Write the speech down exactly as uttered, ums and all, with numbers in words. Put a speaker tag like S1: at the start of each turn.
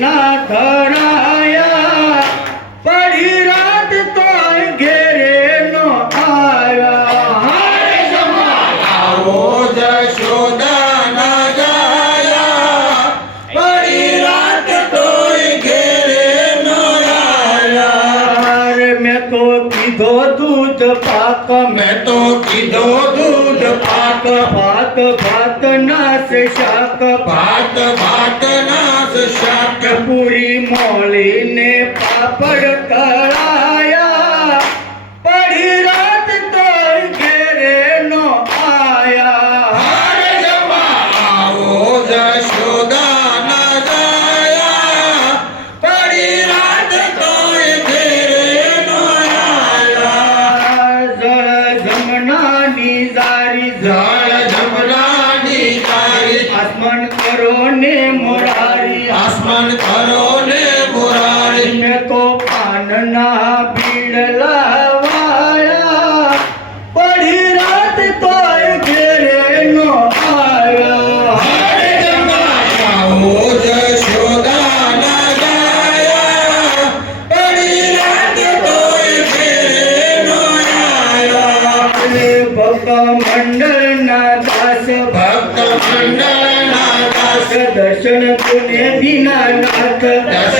S1: ना धराया पड़ी रात तो घेरे नो आया
S2: हाय जमालाओ जशोदा ना जाया पड़ी रात तो घेरे नो आया
S1: अरे मैं तो कीधो दूध पाक
S2: मैं तो कीधो दूध पाक
S1: भात भात नास शाक
S2: भात भात नास शाक
S1: पूरी मोली ने पापड़ कराया पड़ी रात तो घेरे नो आया
S2: हाय जमालाओ जशोदा ना जाया पड़ी रात तो घेरे नो आया
S1: जळ जमनानी जारी
S2: जळ जमनानी जारी
S1: आसमान करो ने मोरारी
S2: आसमान करो ने मुरारी
S1: मैं तो पानना भीड़ लावाया पड़ी रात तो घेरे नो आया
S2: हाय जमालाओ जशोदा ना जाया पड़ी रात तो घेरे नो आया
S1: अरे भक्त मंडल ना दास
S2: भक्त मंडल ना दास
S1: दर्शन पुण्य दीनानाथ
S2: दर्शन